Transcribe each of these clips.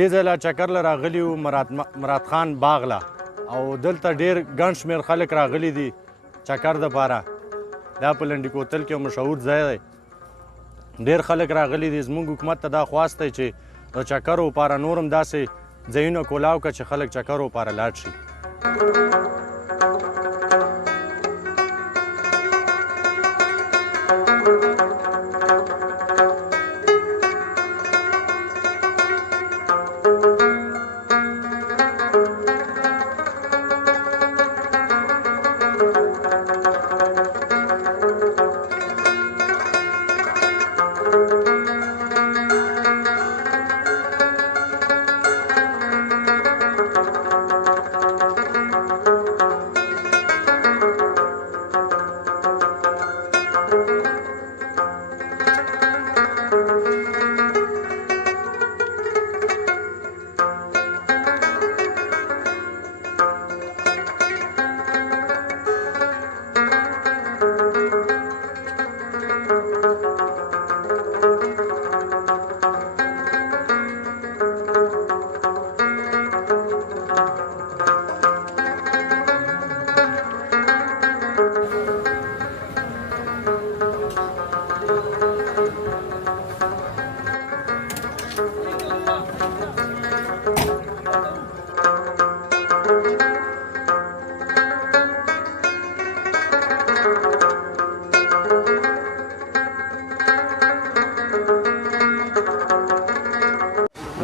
دې ځای له چکر له راغلي وو مراد خان باغ له او دلته ډېر ګڼ شمېر خلک راغلي دي چکر دپاره. دا په لنډي کوتل کې یو مشهور ځای دی. ډېر خلک راغلي دي. زموږ حکومت ته دا خواست دی چې د چکرو لپاره نور هم داسې ځایونه کولاو کړه چې خلک چکرو لپاره لاړ شي.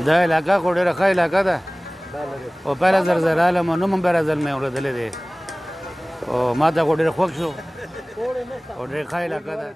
دا علاقه خو ډېره ښه علاقه ده او پهله ځل زه رالم نوم هم بله ځل مې اورېدلی دی او ما ته خو ډېر خوښ شو او ډېر ښه علاقه ده.